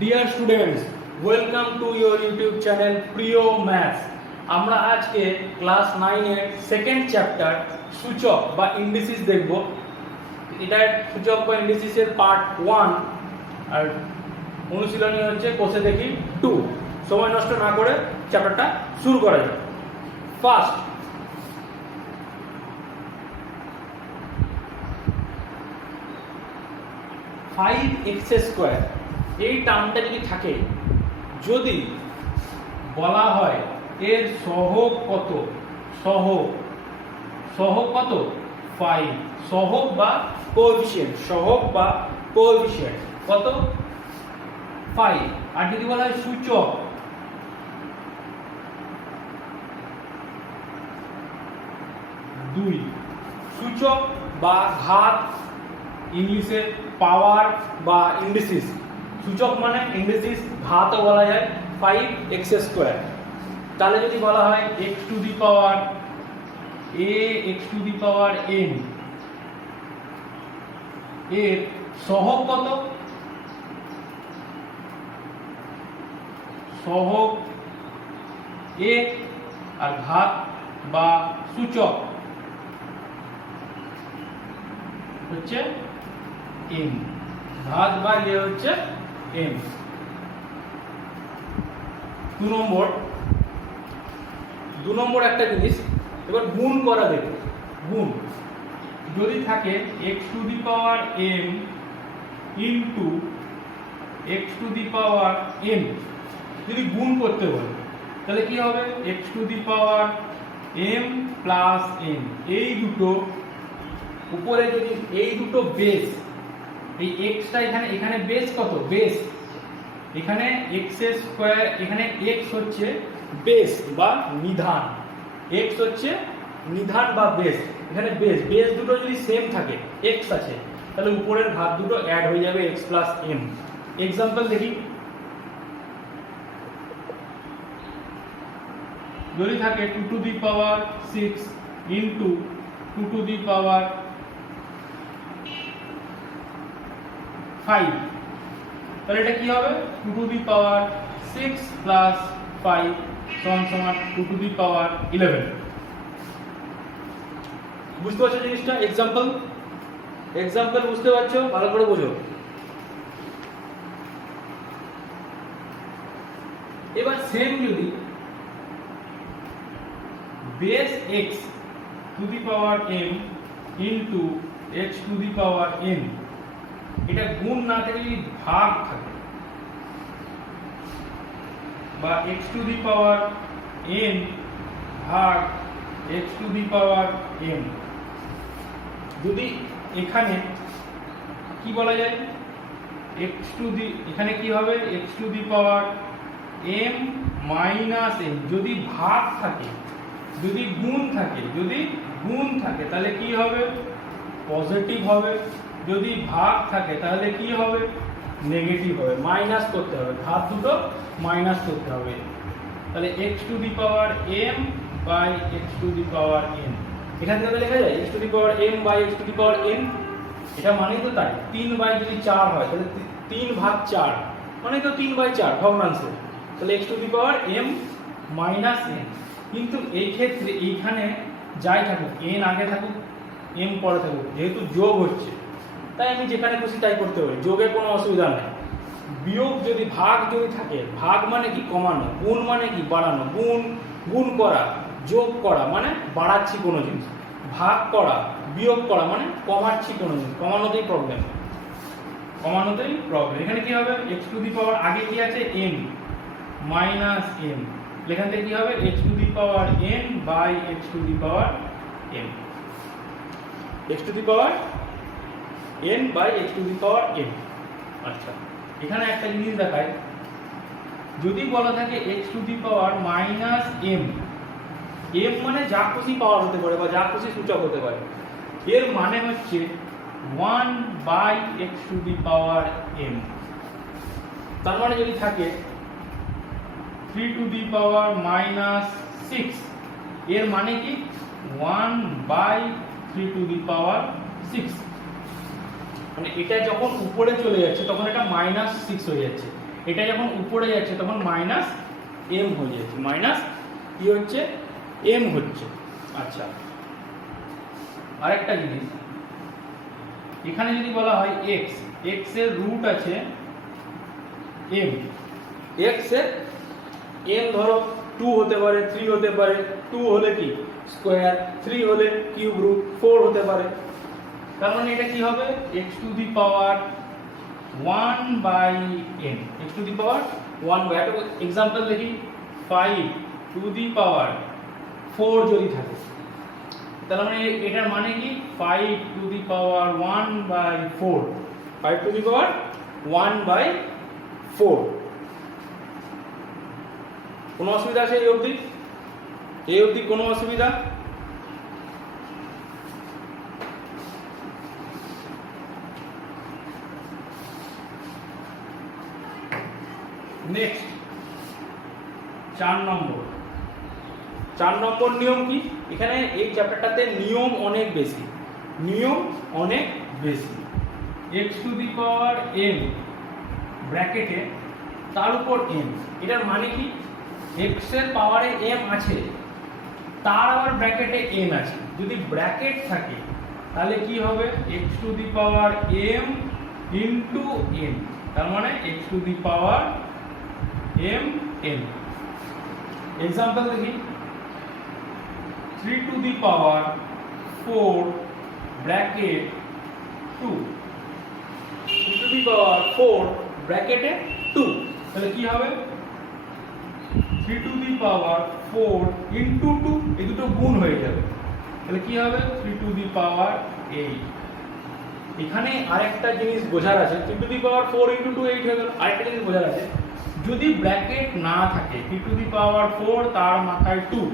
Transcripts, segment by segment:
Dear students, welcome to your YouTube channel প্রিয় maths. আমরা আজকে ক্লাস 9 এর সেকেন্ড চ্যাপ্টার সূচক বা ইন্ডিসিস দেখব। এটা সূচক বা ইন্ডিসিসের পার্ট 1 আর অনুশীলনী হচ্ছে কোষে দেখি 2। সময় নষ্ট না করে চ্যাপ্টারটা শুরু করা যাক। ফার্স্ট, ফাইভ এক্স স্কোয়ার এই টার্মটা যদি থাকে, যদি বলা হয় এর সহগ কত, সহগ কত 5, সহগ বা কোএফিসিয়েন্ট, সহগ বা কোএফিসিয়েন্ট কত 5। আর যদি বলা হয় সূচক, দুই, সূচক বা ঘাত, ইংলিশে পাওয়ার বা ইন্ডিসিস। সূচক মানে ইন্ডিসিস, ঘাতও বলা যায় 5x স্কোয়ার। তাহলে যদি বলা হয় x to the power a x to the power n এর সহগ কত, সহগ a আর ঘাত বা সূচক হচ্ছে m, ঘাত বা ইয়ে হচ্ছে m। 2 নম্বর একটা জিনিস, এবার গুণ করা দেবে। গুণ যদি থাকে x to the power m into x to the power n, যদি গুণ করতে বলে তাহলে কি হবে x to the power m plus n। এই দুটো উপরে যদি এই দুটো বেস, এই এক্সটা এখানে বেস কত, বেস এখানে এক্স স্কোয়ার, এখানে এক্স হচ্ছে বেস বা নিধান, এক্স হচ্ছে নিধান বা বেস। এখানে বেস দুটো যদি সেম থাকে, এক্স আছে, তাহলে উপরের ঘাত দুটো অ্যাড হয়ে যাবে এক্স প্লাস এম। এক্সাম্পল দেখি, যদি থাকে 2 to the power 6 into 2 to the power 5, তাহলে এটা কি হবে 2 টু দি পাওয়ার 6 প্লাস 5 সমান 2 টু দি পাওয়ার 11। বুঝতে পারছো জিনিসটা? এক্সাম্পল বুঝতে পারছো? ভালো করে বোঝো। এবার সেম যদি base x to the power m into x to the power n, এটা গুণ না থেকে যদি ভাগ থাকে, বা x to the power n ভাগ x to the power m, যদি এখানে কি বলা যায় x টু দি, এখানে কি হবে x to the power m minus n, যদি ভাগ থাকে, যদি গুণ থাকে তাহলে কি হবে পজিটিভ হবে, যদি ভাগ থাকে তাহলে কি হবে নেগেটিভ হবে, মাইনাস করতে হবে, ঘাত দুটো মাইনাস করতে হবে। তাহলে x to the power m by x to the power n, এখান থেকে লেখা যায় x to the power m by x to the power n। এটা মানেই তো তাই, 3 বাই যদি 4 হয় তাহলে 3 ভাগ 4 মানে তো 3 বাই 4 ভগ্নাংশ, তাহলে x to the power m minus n। কিন্তু এই ক্ষেত্রে এইখানে যাই থাকুক, n আগে থাকুক m পরে থাকুক, যেহেতু যোগ হচ্ছে তাই আমি যেখানে খুশি তাই করতে পারি, যোগে কোনো অসুবিধা নেই। বিয়োগ যদি, ভাগ যদি থাকে, ভাগ মানে কি কমানো, গুণ মানে কি বাড়ানো, গুণ করা, যোগ করা মানে বাড়াচ্ছি কোনো জিনিস, ভাগ করা বিয়োগ করা মানে কমাচ্ছি কোনো জিনিস, কমানোতেই প্রবলেম। এখানে কি হবে x টু দি পাওয়ার আগে কি আছে n মাইনাস m, এখান থেকে কি হবে x to the power n by x to the power m, x to the power n by x to the power m। আচ্ছা, এখানে একটা জিনিস দেখায়, যদি বলা থাকে x to the power minus m, m মানে যা খুশি পাওয়ার হতে পারে বা যা খুশি সূচক হতে পারে, এর মানে হচ্ছে 1 by x to the power m। তার মানে যদি থাকে 3 টু দি পাওয়ার মাইনাস 6, এর মানে কি 1 বাই 3 টু দি পাওয়ার 6। মানে এটা যখন উপরে চলে যাচ্ছে তখন এটা -6 হয়ে যাচ্ছে, এটা যখন উপরে যাচ্ছে তখন মাইনাস এম হয়ে যাচ্ছে, মাইনাস কি হচ্ছে এম হচ্ছে। আচ্ছা, আরেকটা জিনিস, এখানে যদি বলা হয় এক্স, এক্স এর রুট আছে এম, এক্স এর এম ধরো 2 হতে পারে, 3 হতে পারে, 2 হলে কি স্কোয়ার, 3 হলে কিউব রুট, 4 হতে পারে। তার মানে এটা কি হবে x to the power 1 by n, x to the power 1 by, একটা एग्जांपल দেখি, 5 টু দি পাওয়ার 4 যদি থাকে, তার মানে এটার মানে কি 5 to the power 1 by 4, 5 to the power 1 by 4। কোনো অসুবিধা আছে এই অবধি? এই অবধি কোনো অসুবিধা? নেক্সট 4 নম্বর নিয়ম কি? এখানে এই চ্যাপ্টারটাতে নিয়ম অনেক বেশি, নিয়ম অনেক বেশি। x to the power n ব্র্যাকেটে তার উপর n, এটার মানে কি x এর পাওয়ারে m আছে, তার আবার ব্র্যাকেটে n আছে। যদি ব্র্যাকেট থাকে তাহলে কি হবে x to the power m into n, তার মানে x to the power m n। Example देखिए, 3 to the power 4 bracket 2, 3 to the power 4 ব্র্যাকেটে 2, তাহলে কি হবে 3 টু দি পাওয়ার 4 ইনটু 2, এই দুটো গুণ হয়ে যাবে, তাহলে কি হবে 3 টু দি পাওয়ার 8। এখানে আরেকটা জিনিস বোঝার আছে, 3 টু দি পাওয়ার 4 ইনটু 2 8 হয়ে গেল। আরেকটা জিনিস বোঝার আছে, যদি ব্র্যাকেট না থাকে 3 টু দি পাওয়ার 4 তার মাথায় 2,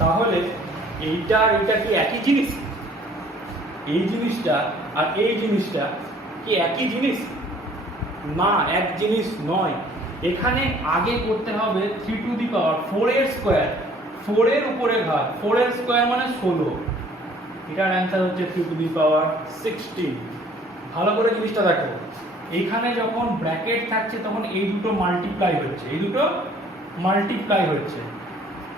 তাহলে এইটা আর এটা কি একই জিনিস? এই জিনিসটা আর এই জিনিসটা কি একই জিনিস? না, এক জিনিস নয়। এখানে আগে করতে হবে 3 টু দি পাওয়ার 4 এর স্কয়ার, 4 এর উপরে ঘাত, 4 এর স্কয়ার মানে 16, এটার অ্যান্সার হচ্ছে 3 টু দি পাওয়ার 16। ভালো করে জিনিসটা দেখো, এইখানে যখন ব্র্যাকেট থাকছে তখন এই দুটো মাল্টিপ্লাই হচ্ছে, এই দুটো মাল্টিপ্লাই হচ্ছে,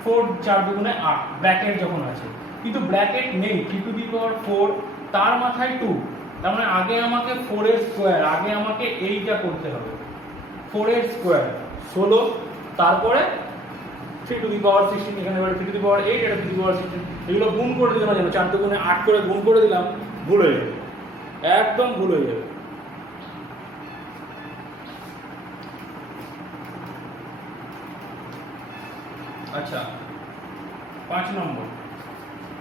4 4 দুগুণে 8 ব্র্যাকেট যখন আছে, কিন্তু ব্র্যাকেট নেই 3 টু দি পাওয়ার 4 তার মাথায় 2, তার মানে আগে আমাকে 4 এর স্কয়ার, আগে আমাকে এইটা করতে হবে, 4 এর স্কয়ার 16, তারপরে 3 টু দি পাওয়ার 16, এখানে 3 টু দি পাওয়ার 8, এটা 3 টু দি পাওয়ার 16, এগুলো গুণ করে দিলাম, 4 দুগুণে 8 করে গুণ করে দিলাম, ভুল হয়ে যাবে, একদম ভুল হয়ে যাবে। আচ্ছা, 5 নম্বর,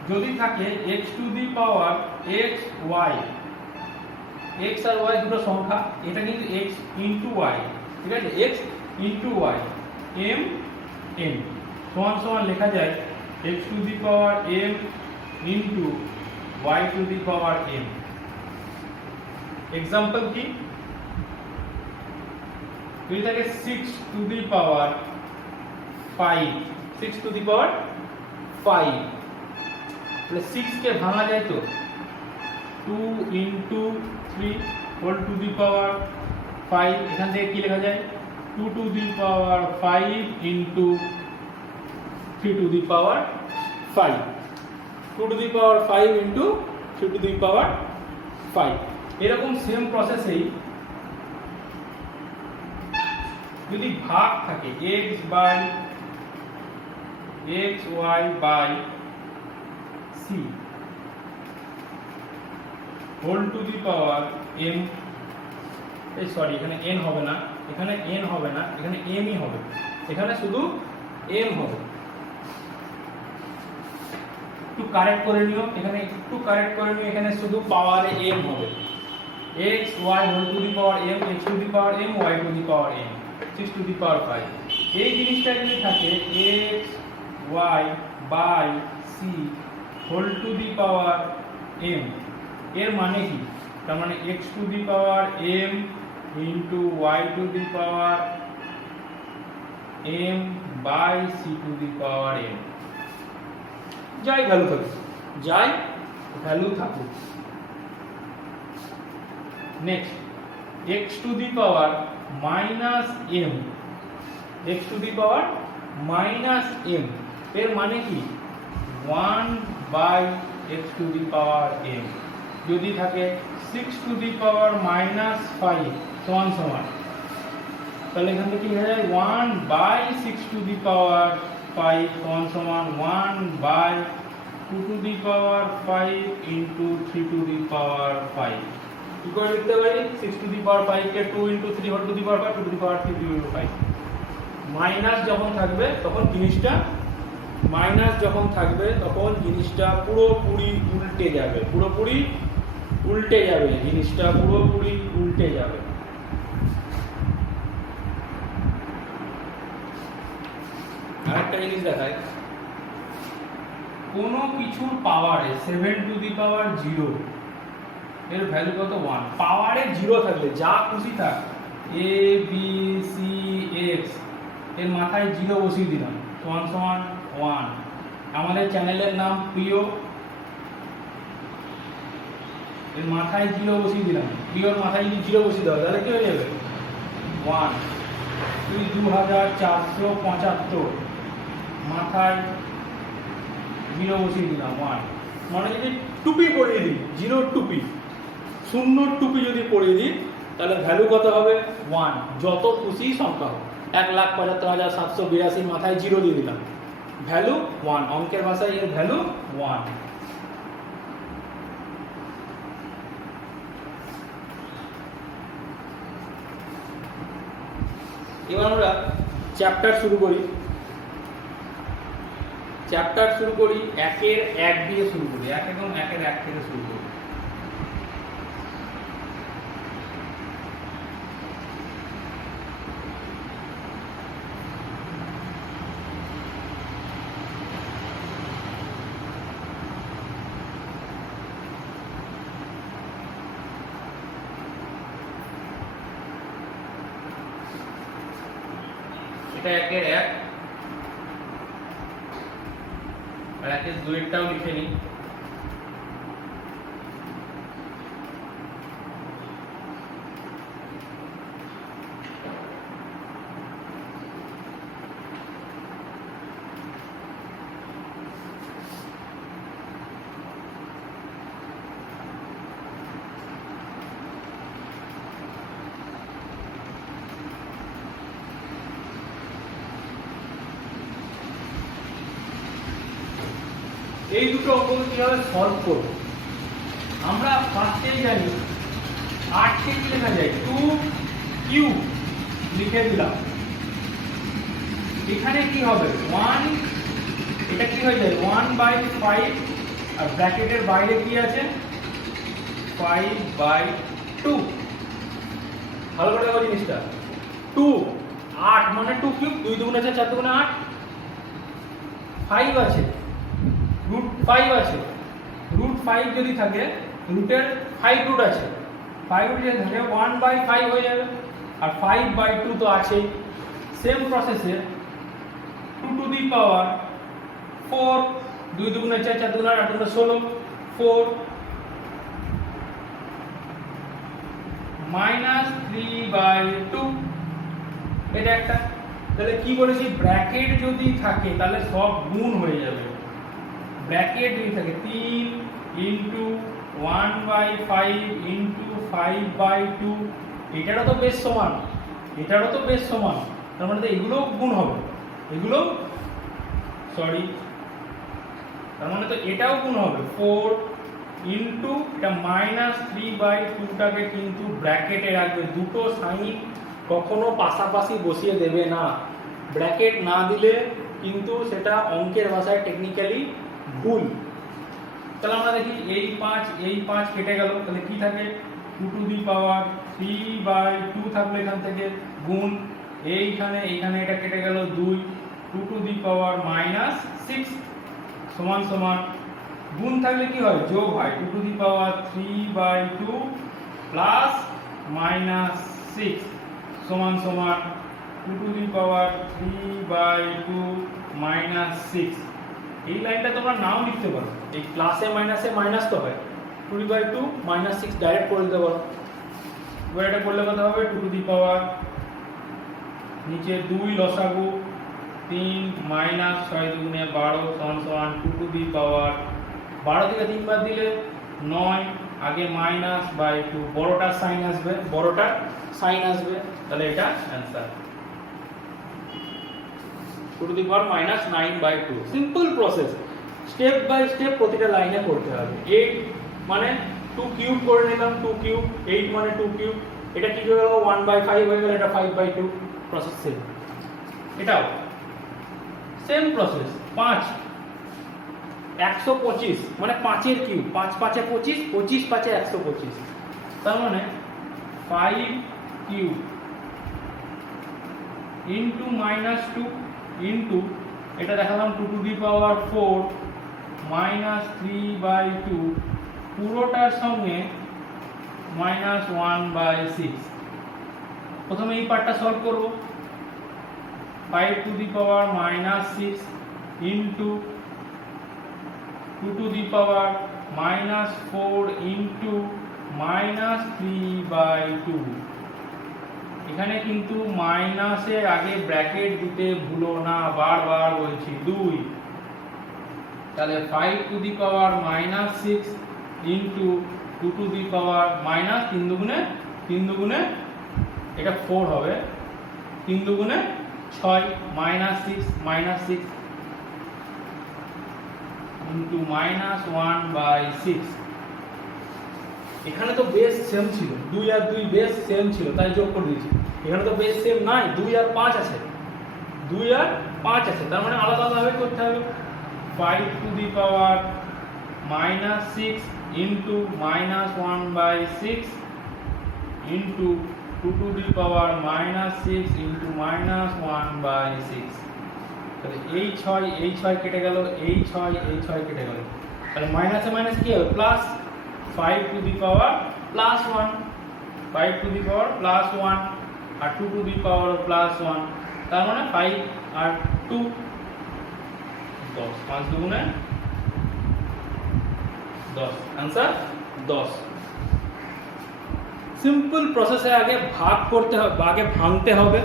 যদি থাকে x to the power x y, x আর y দুটো সংখ্যা, এটা কিন্তু x ইনটু y, ঠিক আছে, x into y m n সমান সমান লেখা যায় x to the power m into y to the power m। Example কি? যদি থাকে 6 to the power 5, 6 to the power 5, তাহলে 6 কে ভাঙা যায় তো 2 into 3 whole to the power 5, এখান থেকে কি লেখা যায় 2 to the power 5 into 3 to the power 5, 2 to the power 5 into 3 to the power 5। এরকম সেম প্রসেসেই যদি ভাগ থাকে x by x y by c whole to the power m, এই সরি এখানে n হবে না, এখানে n হবে না, এখানে m ই হবে, এখানে শুধু m হবে। একটু কারেক্ট করে নিও, এখানে একটু কারেক্ট করে নিও, এখানে শুধু পাওয়ারে m হবে, x y whole to the power m, x to the power m, y to the power m, 6 to the power 5। এই জিনিসটা যদি থাকে x y by c whole to the power m, এর মানে কি? তার মানে x to the power m into y to the power m by c to the power m, যাই ভ্যালু থাকুক, যাই ভ্যালু থাকুক। Next x to the power minus m, x to the power minus m এর মানে কি 1 by x to the power m। যদি থাকে 6 to the power minus 5 সমান সমান, তাহলে এখান থেকে কি হয়ে যায় 1 বাই 6 টু দি পাওয়ার 5 সমান সমান 1 by 2 to the power 5 into 3 to the power 5। কি করে লিখতে পারি 6 টু দি পাওয়ার 5 কে 2 into 3 whole to the power 5 to the power 3 into 5। Minus যখন থাকবে তখন জিনিসটা পুরোপুরি উল্টে যাবে, জিনিসটা পুরোপুরি উল্টে যাবে। আরেকটা জিনিস দেখায়, কোনো কিছুর পাওয়ারে 7 টু দি পাওয়ার 0 এর ভ্যালু কত 1। পাওয়ারে 0 থাকলে যা খুশি থাক a b c x এর মাথায় 0 বসিয়ে দিলাম সমান সমান 1। আমাদের চ্যানেলের নাম প্রিয়, এর মাথায় 0 বসিয়ে দিলাম, প্রিয়র মাথায় যদি 0 বসিয়ে দাও তাহলে কি হয়ে যাবে 1। 2475 মাথায় 0 বসিয়ে দিলাম 1। মানে যদি টুপি পরিয়ে দিই 0 টুপি, 0 টুপি যদি পরিয়ে দিই তাহলে ভ্যালু কত হবে 1। যত খুশি সংখ্যা হোক, 1,75,782 মাথায় 0 দিয়ে দিলাম, ভ্যালু 1। অঙ্কের ভাষায় এর ভ্যালু 1। এবার আমরা চ্যাপ্টার শুরু করি। 1-এর 1 দিয়ে শুরু করি, 1 এবং 1-এর 1 থেকে শুরু করি। এটা 1-এর 1 আর 1-এর 2-এরটাও লিখে নিই। এই দুটো অঙ্ক কিভাবে সলভ করব, আমরা ফার্স্টেই জানি 8 কে কি লেখা যায় 2 কিউব লিখে দিলাম। এখানে কি হবে 1, এটা কি হয়ে যায় 1/5 আর ব্র্যাকেটের বাইরে কি আছে 5/2। ভালো করে দেখো জিনিসটা, 2 8 মানে 2 কিউব, 2 দুগুণে 4 4 দুগুণে 8, 5 আছে রুট 5 আছে, রুট 5 যদি থাকে রুটের 5 রুট আছে, 5 রুট যদি থাকে 1/5 হয়ে যাবে, আর 5/2 তো আছেই। সেম প্রসেসে 2 টু দি পাওয়ার 4, 2 দুগুণে 4 4 দুগুণে 8 দুগুণে 16, 4 মাইনাস 3/2। এটা একটা। তাহলে কি বলেছি ব্র্যাকেট যদি থাকে তাহলে সব গুণ হয়ে যাবে। ব্র্যাকেট যদি থাকে 3 ইনটু 1/5 ইনটু 5/2, এটারও তো বেশ সমান, এটারও তো বেশ সমান, তার মানে তো এগুলোও গুণ হবে, এগুলো সরি তার মানে তো এটাও গুণ হবে 4 ইনটু এটা মাইনাস 3/2টাকে কিন্তু ব্র্যাকেটে রাখবে। দুটো সাইন কখনো পাশাপাশি বসিয়ে দেবে না, ব্র্যাকেট না দিলে কিন্তু সেটা অঙ্কের ভাষায় টেকনিক্যালি ভুল। তাহলে আমরা দেখি এই 5 কেটে গেল, তাহলে কি থাকে 2 টু দি পাওয়ার 3/2 থাকলে এখান থেকে গুণ, এইখানে এটা কেটে গেল 2 টু দি পাওয়ার -6 সমান সমান গুণ থাকলে কি হয় যোগ হয় 2 টু দি পাওয়ার 3/2 প্লাস -6 সমান সমান 2 টু দি পাওয়ার 3/2 -6। এই লাইনটা তোমরা নাও লিখতে পারো, এই প্লাসে মাইনাসে মাইনাস তো হয়, 2/2 -6 ডাইরেক্ট করে দিতে পারো। এবার এটা করলে কত হবে 2 টু দি পাওয়ার নিচে 2 লসাগু 3 মাইনাস 6 দুগুণে 12 সমান সমান 2 টু দি পাওয়ার 12 থেকে 3 বার দিলে 9 আগে মাইনাস বাই 2 বড়টার সাইন আসবে তাহলে এটা answer 2 to the power minus 9 by 2 simple process step by step প্রতিটা লাইনে করতে হবে 8 মানে 2 কিউব করে নিলাম 2 কিউব 8 মানে 2 কিউব এটা কি হয়ে গেল 1 বাই 5 হয়ে গেল এটা 5 বাই 2 প্রসেস সেম এটাও সেম প্রসেস 5 125 মানে 5 এর কিউব 5 5 এ 25 25 5 এ 125 তার মানে 5 কিউব ইনটু মাইনাস 2 ইনটু এটা দেখালাম 2 to the power 4 minus 3 by 2 পুরোটার সঙ্গে মাইনাস 1 বাই 6 প্রথমে এই পার্টটা সলভ করব 5 to the power minus 6 into 2 to the power minus 4 into minus 3 by 2 এখানে কিন্তু মাইনাসের আগে ব্র্যাকেট দিতে ভুলো না বারবার বলছি 2 তাহলে 5 to the power minus 6 into 2 to the power minus 3 দুগুণে এটা 4 হবে 3 দুগুণে 6 মাইনাস 6 ইনটু মাইনাস 1 বাই 6 এখানে তো বেস সেম ছিল 2 আর 2 বেস সেম ছিল তাই যোগ করে দিয়েছি এখানে তো বেস সেম নাই 2 আর 5 আছে 2 আর 5 আছে তার মানে আলাদা আলাদা ভাবে করতে হবে 5 to the power minus 6 into minus 1 by 6 into 2 to the power minus 6 into minus 1 by 6 তাহলে এই 6 কেটে গেল এই 6 কেটে গেল তাহলে মাইনাসে মাইনাস কি হবে plus 5 to the power plus 1 5 to the power plus 1 আর 2 টু দি পাওয়ার প্লাস 1 তার মানে 5 আর 2 10 5 দুগুণে 10 आंसर 10 সিম্পল প্রসেসে আগে ভাগ করতে হবে আগে ভাঙতে হবে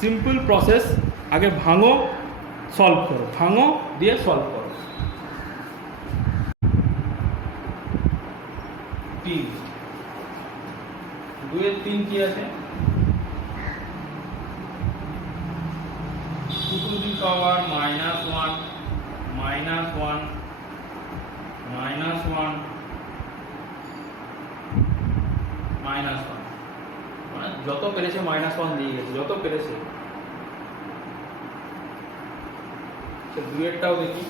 সিম্পল প্রসেস আগে ভাঙো সলভ করো ভাঙো দিয়ে সলভ করো 3 2 এর 3 কি আছে 2 to the power minus 1 minus 1 minus 1 minus 1 মানে যত পেরেছে মাইনাস 1 দিয়ে গেছে যত পেরেছে তো দুইয়েরটাও দেখি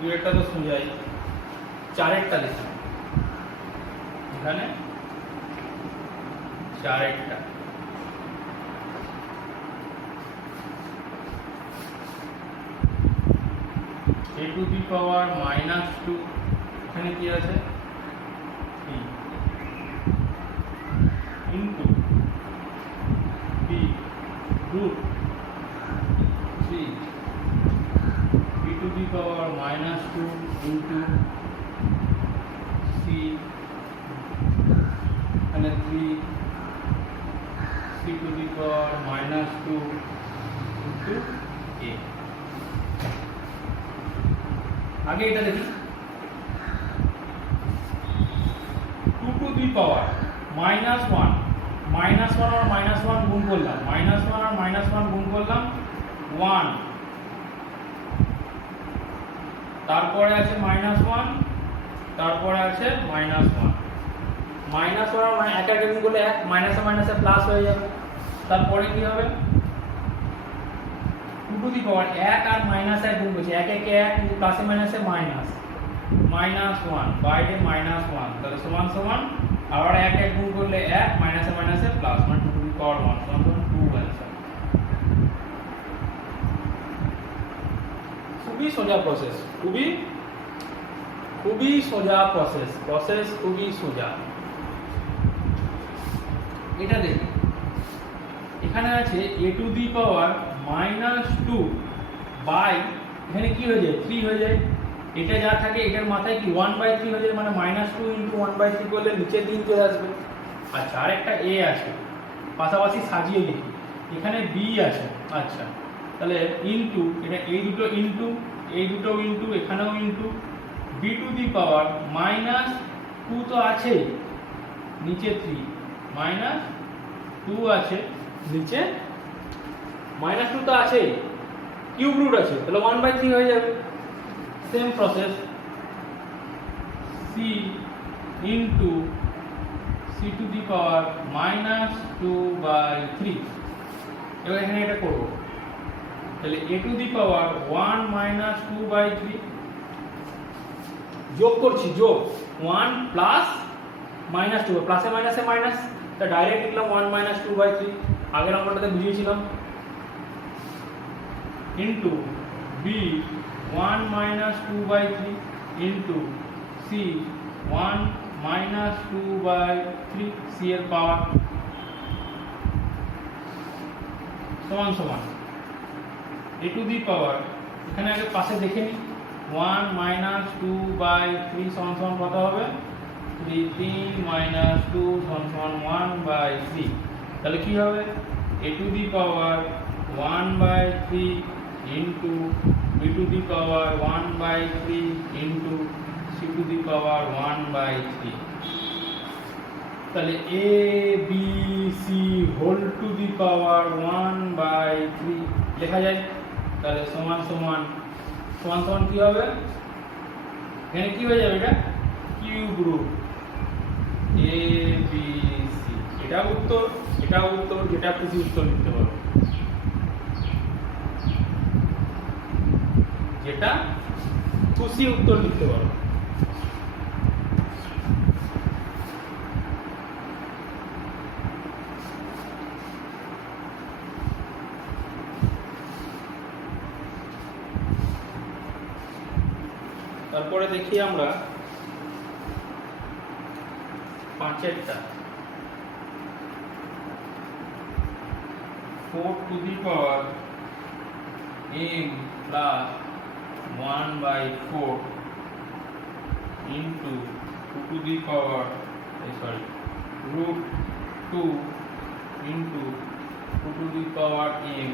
দুইয়েরটা তো সোজাই চারেরটা দেখি এখানে চারেরটা a to the power minus 2 এখানে কি আছে into b root 3 b to the power minus 2 into c এখানে 3 c to the power minus 2 into a আগে এটা দেখি 2 টু দি পাওয়ার মাইনাস 1 আর মাইনাস 1 গুণ করলাম মাইনাস 1 আর মাইনাস 1 গুণ করলাম 1 তারপরে আছে মাইনাস 1 তারপরে আছে মাইনাস 1 মাইনাস 1 আর এক এক গুণ করলে 1 মাইনাসে মাইনাসে প্লাস হয়ে যাবে তারপরে কি হবে 2 টু দি পাওয়ার 1 আর মাইনাস 1 গুণ করছি 1 1 1 প্লাসে মাইনাসে মাইনাস মাইনাস 1 বাইরে মাইনাস 1 তাহলে সমান সমান আবার 1 1 গুণ করলে 1 মাইনাসে মাইনাসে প্লাস মানে 2 টু দি পাওয়ার 1 সমান সমান 2 आंसर খুবই সোজা প্রসেস খুবই সোজা প্রসেস খুবই সোজা এটা দেখি এখানে আছে a to the power minus 2 by এখানে কি হয়ে যায় 3 হয়ে যায় এটা যা থাকে এটার মাথায় কি 1 বাই 3 হয়ে যায় মানে মাইনাস 2 ইনটু 1 বাই 3 করলে নিচে 3 চলে আসবে আচ্ছা, আরেকটা এ আছে, পাশাপাশি সাজিয়ে লিখি। এখানে বি আছে, আচ্ছা তাহলে ইনটু, এটা এই দুটো ইনটু, এই দুটো ইনটু, এখানেও into b to the power minus 2 তো আছে নিচে 3, মাইনাস 2 আছে নিচে, মাইনাস 2 তো আছে, কিউব রুট আছে, তাহলে 1/3 হয়ে যাবে। Same process c into c to the power minus 2/3। এবার এখানে এটা করবো, তাহলে এ টু দি পাওয়ার 1 মাইনাস 2/3, যোগ করছি, যোগ 1 প্লাস মাইনাস 2, প্লাসে মাইনাসে মাইনাস, তা ডাইরেক্ট লিখলাম 1 মাইনাস 2/3, আগের নম্বরটাতে বুঝিয়েছিলাম, into B 1 minus 2/3 into C 1 minus 2/3, C এর পাওয়ার সমান সমান এ টু দি পাওয়ার, এখানে আগে পাশে দেখে নিই, 1 মাইনাস 2/3 সমান সমান কত হবে, 3 মাইনাস 2 সমান সমান 1/3, তাহলে কি হবে, A to the power 1/3 into B to the power 1/3 into C to the power 1/3, তাহলে A B C whole to the power 1/3 লেখা যায়। তাহলে সমান সমান সমান সমান কি হবে, এখানে কি হয়ে যাবে, এটা কিউব রুট এ বি সি, এটা উত্তর, এটা উত্তর, যেটা খুশি উত্তর লিখতে পারো, যেটা খুশি উত্তর লিখতে পারো। তারপরে দেখি আমরা 5এরটা, 4 to the power m plus 1/4 into 2 to the power root 2 into 2 to the power m,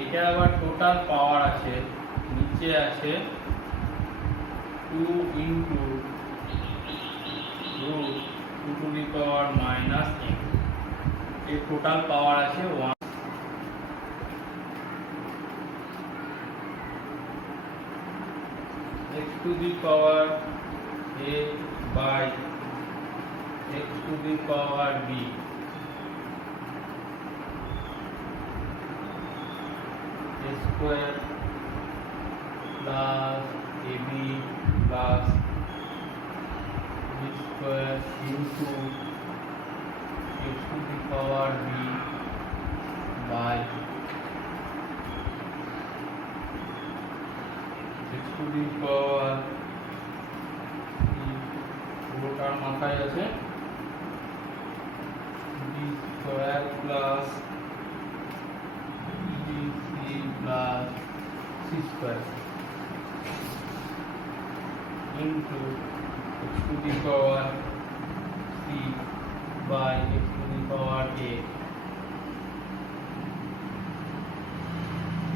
এটা আবার টোটাল পাওয়ার আছে, নিচে আছে 2 into root 2 to the power minus m, এই টোটাল পাওয়ার আছে 1, x to the power a by x to the power b a square plus ab plus b square into x to the power b by x to the power পুরোটার মাথায় আছে b square plus bc plus c square into x to the power c by x to the power a,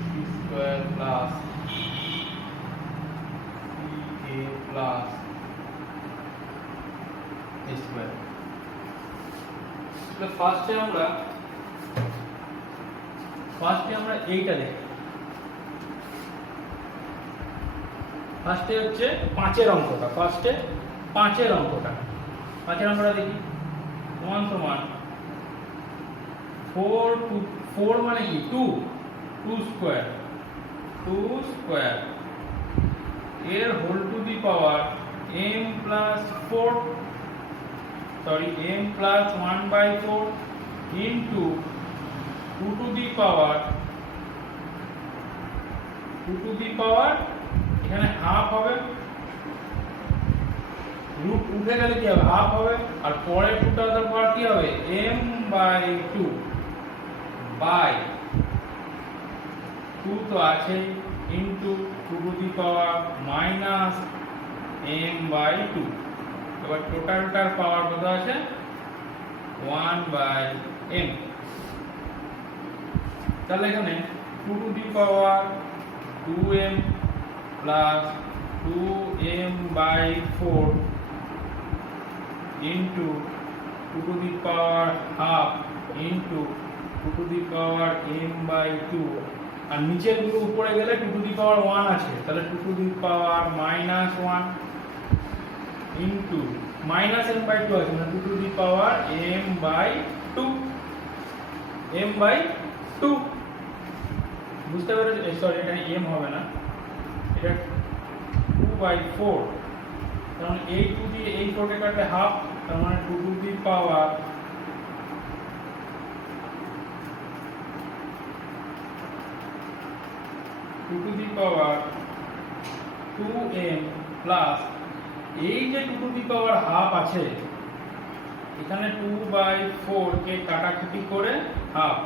c square plus a plus a square। তো ফার্স্টে আমরা এইটা দেখি, ফার্স্টে হচ্ছে 5 অঙ্কটা, ফার্স্টে 5 অঙ্কটা দেখি, 1 সমান 4 মানে কি 2 স্কয়ার এর whole to the power m plus 1/4 into 2 to the power এখানে হাফ হবে, রুট উঠে গেলে কি হবে, হাফ হবে, আর পরে 2টা পাওয়ার কি হবে m/2 বাই 2 তো আছে into 2 to the power minus m/2, তো এবার টোটালটার পাওয়ার কত আছে 1/m। তাহলে এখানে 2 to the power 2m plus 2m/4 into 2 to the power half into 2 to the power m/2, আর নিচের গুলো উপরে গেলে 2 টু দি পাওয়ার 1 আছে, তাহলে 2 to the power -1 into -m/2 আছে, মানে 2 to the power m/2 m/2 বুঝতে পেরেছো? সরি, এটা m হবে না, এটা 2/4, তার মানে এই 2 দিয়ে এই 4 কে কাটলে হাফ, তার মানে 2 to the power 2m plus এই যে 2 টু দি পাওয়ার হাফ আছে, এখানে 2/4 কে কাটাকুটি করে হাফ,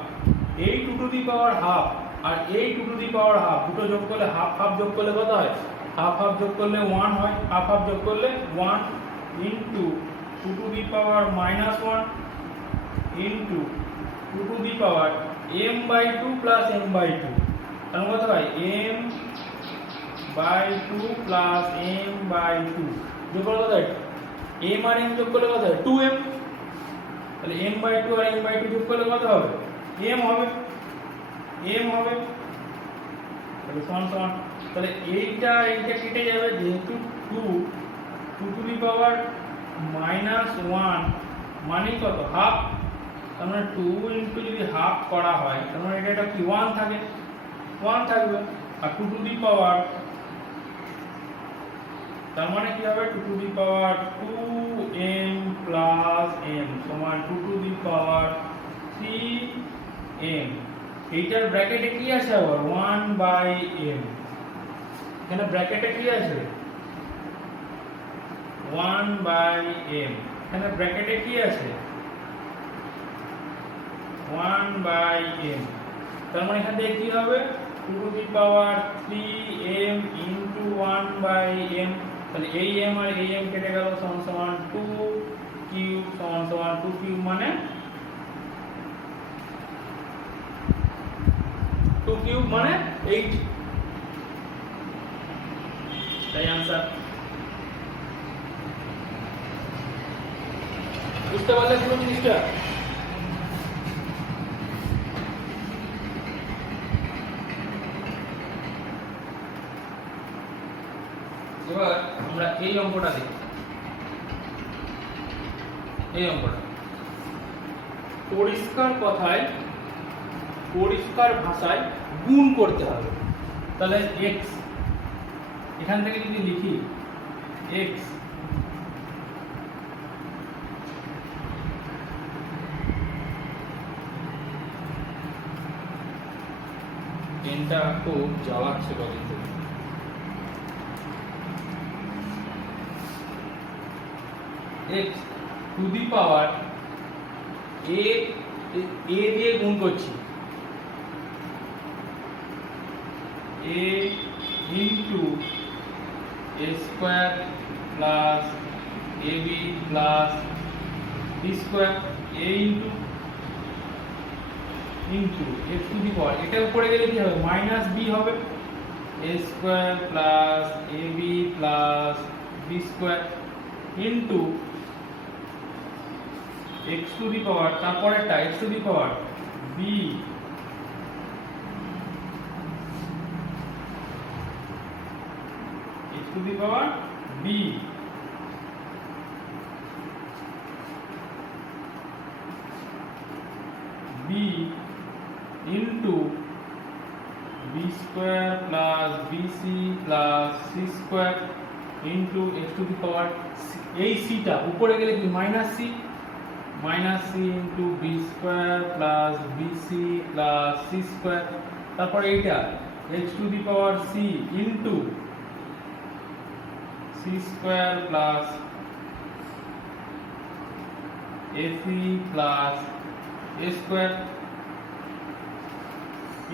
এই 2 টু দি পাওয়ার হাফ আর এই 2 টু দি পাওয়ার হাফ দুটো যোগ করলে হাফ হাফ যোগ করলে কত হয়? হাফ হাফ যোগ করলে 1 হয়, হাফ হাফ যোগ করলে 1 into 2 to the power -1 into 2 to the power m/2 plus m/2, তাহলে কত হয়? m/2 প্লাস m/2 যোগ করলে কত হয়? m আর m যোগ করলে কত হয়? 2m, তাহলে m/2 আর m/2 যোগ করলে কত হবে? m হবে, তাহলে সমান সমান, তাহলে এইটা কেটে যাবে, যেহেতু 2 টু দি পাওয়ার -1 মানে কত? হাফ, তার মানে 2 ইনটু যদি হাফ করা হয় তার মানে এটা কি 1 থাকে, 1 থাকবে, আর 2 টু দি পাওয়ার, তার মানে কি হবে? 2 to the power 2m plus m সমান 2 টু দি পাওয়ার 3m। এইটার ব্র্যাকেটে কি আছে আবার? 1/m, এখানে ব্র্যাকেটে কি আছে? 1/m, এখানে ব্র্যাকেটে কি আছে? 1/m, তার মানে এখান থেকে কি হবে? 2 to the power 3m into 1/m, তাহলে এই m আর এই m কেটে গেল, সমান সমান 2 কিউব, সমান সমান 2 কিউব মানে 2 কিউব মানে 8, তাই आंसर। বুঝতে পারলে পুরো জিনিসটা? এবার আমরা এই অঙ্কটা দেখি। এই অঙ্কটা পরিষ্কার কথায়, পরিষ্কার ভাষায় গুণ করতে হবে। তাহলে x, এখান থেকে যদি লিখি x এনটা খুব জ্বালাচ্ছে কদিন থেকে। x to the power a দিয়ে গুণ করছি, a into a square plus ab plus b square, a into x to the power, এটা উপরে গেলে কি হবে? মাইনাস b হবে, a square plus ab plus b square into x to the power, তারপরেরটা x to the power b x to the power b into b square plus bc plus c square into x to the পাওয়ার, এই সিটা উপরে গেলে কি? Minus c into b square plus bc plus c square, তারপর এইটা x to the power c into c square plus ac plus a square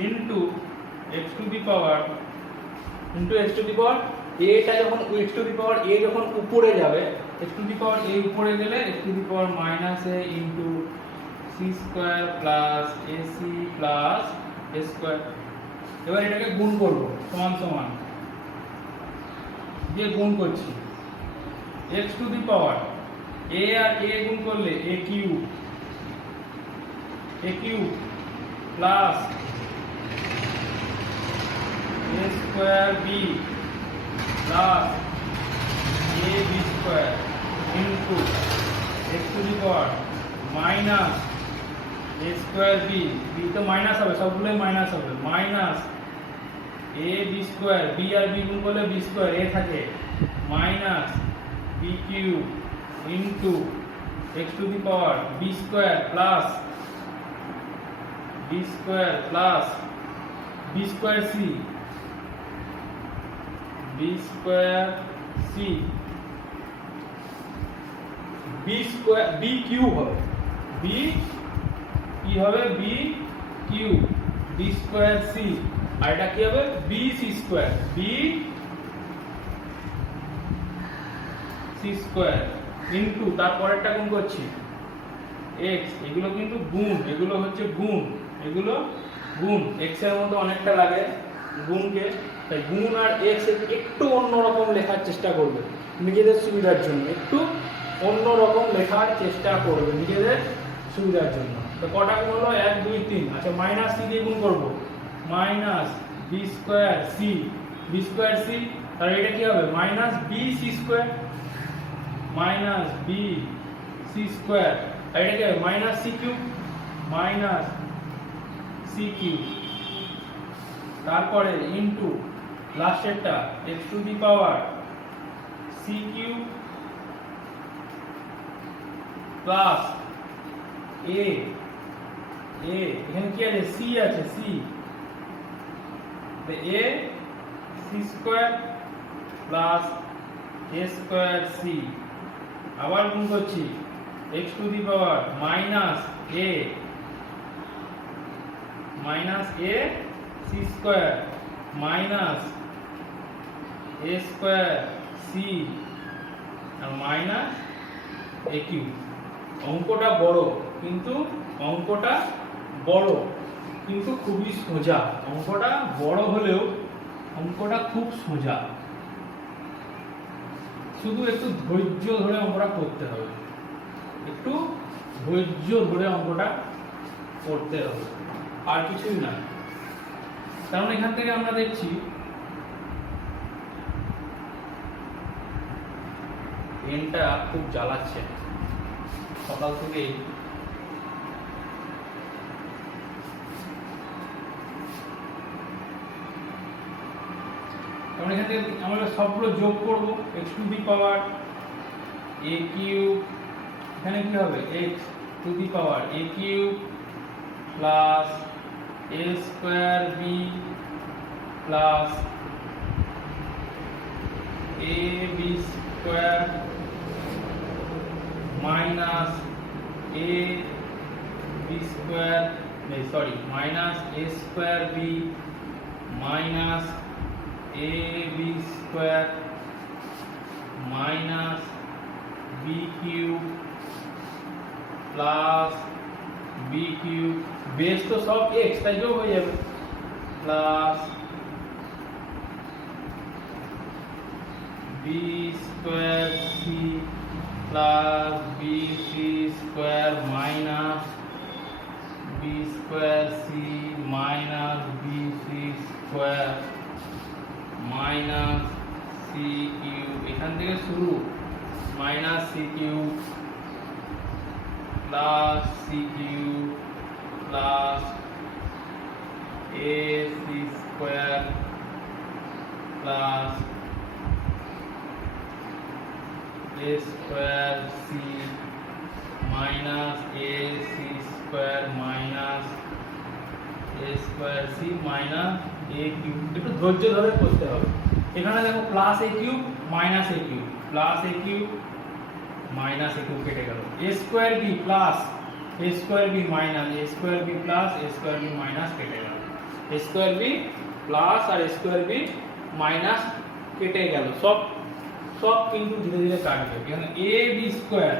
into x to the power a টা যখন x to the power a যখন উপরে যাবে x to the power a উপরে গেলে x to the power minus a into c square plus ac plus a square. এবার এটাকে গুণ করব সমান সমান দিয়ে গুণ করছি x to the power a আর a গুণ করলে a cube plus a square b plus a b square into x to the power minus a square b তো মাইনাস হবে, সবগুলোই মাইনাস হবে, minus a b square, b আর b গুণ করলে b স্কয়ার a থাকে, minus b cube into x to the power b square plus b square plus b square c b square c b square b cube হবে, b কি হবে, b cube b square c, আর এটা কি হবে b c square, b c square into তারপরেরটা গুণ করছি x, এগুলো কিন্তু গুণ, এগুলো হচ্ছে গুণ, এগুলো গুণ, x এর মতো অনেকটা লাগে গুণকে, তাই গুণ আর x একটু অন্যরকম লেখার চেষ্টা করবে নিজেদের সুবিধার জন্য, একটু অন্যরকম লেখার চেষ্টা করবে নিজেদের সুবিধার জন্য। তো কটা গুণ হলো 1 2 3, আচ্ছা মাইনাস c দিয়ে গুণ করব, minus b square c, b square c, আর এটা কি হবে minus b c square, minus b c square, আর এটা কি হবে minus c cube, minus c cube, তারপরে ইনটু লাস্টেরটা x to the power c cube plus a এখানে কি আছে c আছে, c তো a c square plus a square c, আবার গুণ করছি x to the power minus a c square minus a square c আর মাইনাস a কিউব। অঙ্কটা বড় কিন্তু খুবই সোজা, অঙ্কটা বড় হলেও অঙ্কটা খুব সোজা, শুধু একটু ধৈর্য ধরে অঙ্কটা করতে হবে, একটু ধৈর্য ধরে অঙ্কটা করতে হবে, আর কিছুই না। কারণ এখান থেকে আমরা দেখছি পেনটা খুব জ্বালাচ্ছে সকাল থেকেই, কারণ এখান থেকে আমরা সবগুলো যোগ করব, x to the power a cube, এখানে কি হবে x to the power a cube plus a square b plus a b square minus a b square, minus a square b minus a b square minus b cube plus b cube, base তো সব x তাই যোগ হয়ে যাবে, plus b square c plus b c square minus b square c minus b c square minus c cube, এখান থেকে শুরু minus c cube plus c cube plus a c square plus a square c minus a c square minus a square c minus a cube. একটু ধৈর্য ধরে করতে হবে। এখানে দেখো plus a cube minus a cube, plus a cube minus a cube কেটে গেল, a square b plus a square b minus a square b plus a square b minus কেটে গেল, a স্কয়ার b প্লাস আর a square b minus কেটে গেল, সব সব কিন্তু ধীরে ধীরে কাটবে। এখানে এ বি স্কোয়ার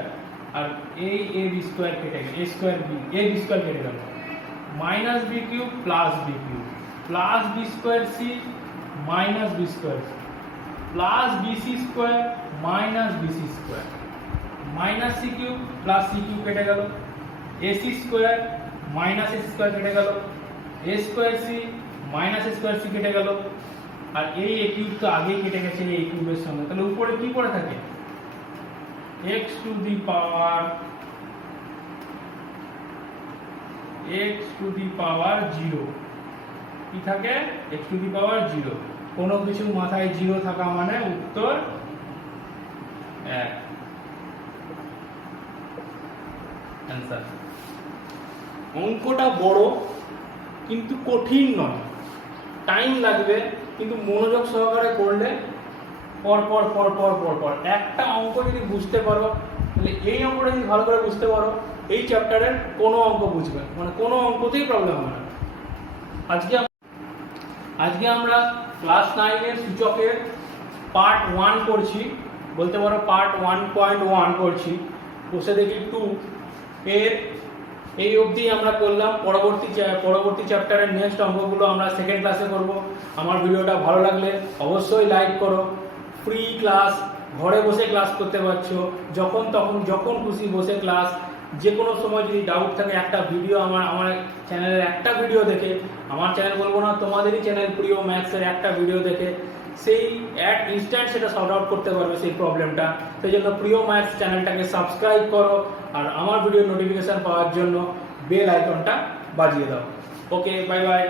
আর এই এ বি স্কোয়ার কেটে গেল, a square b, a b square কেটে গেল, minus b cube plus b cube plus b square c minus b square c plus bc square minus bc square minus c cube plus c cube কেটে গেল, ac square minus ac square কেটে গেল, a square c minus a square c কেটে গেল, আর এই এ cube তো আগেই কেটে গেছে এই কিউবের সঙ্গে। তাহলে উপরে কি পড়ে থাকে? x টু দি পাওয়ার 0 কি থাকে? x টু দি পাওয়ার 0। কোনো কিছু মাথায় 0 থাকা মানে উত্তর 1। অ্যানসার। অঙ্কটা বড় কিন্তু কঠিন নয়, টাইম লাগবে, কিন্তু মনোযোগ সহকারে করলে পর পর পর পর পর পর একটা অঙ্ক যদি বুঝতে পারো, তাহলে এই অঙ্কটা যদি ভালো করে বুঝতে পারো, এই চ্যাপ্টারের কোনো অঙ্ক বুঝবে, মানে কোনো অঙ্কতেই প্রবলেম হবে না। আজকে আমরা ক্লাস 9 এর সূচকের পার্ট 1 করছি, বলতে পারো পার্ট 1.1 করছি। বসে দেখি 2 এর এই অবধি আমরা করলাম। পরবর্তী চ্যাপ্টারের নেক্সট অঙ্কগুলো আমরা সেকেন্ড ক্লাসে করব। আমার ভিডিওটা ভালো লাগলে অবশ্যই লাইক করো। ফ্রি ক্লাস, ঘরে বসে ক্লাস করতে পারছো, যখন তখন যখন খুশি বসে ক্লাস, যে কোনো সময় যদি ডাউট থাকে একটা ভিডিও আমার চ্যানেলের একটা ভিডিও দেখে, আমার চ্যানেল বলবো না, তোমাদেরই চ্যানেল প্রিয় ম্যাথসের একটা ভিডিও দেখে সেই অ্যাট ইনস্ট্যান্ট সেটা সর্ট আউট করতে পারবে সেই প্রবলেমটা। সেই জন্য প্রিয় ম্যাথস চ্যানেলটাকে সাবস্ক্রাইব করো, আর আমার ভিডিও নোটিফিকেশন পাওয়ার জন্য বেল আইকনটা বাজিয়ে দাও। ওকে, বাই বাই।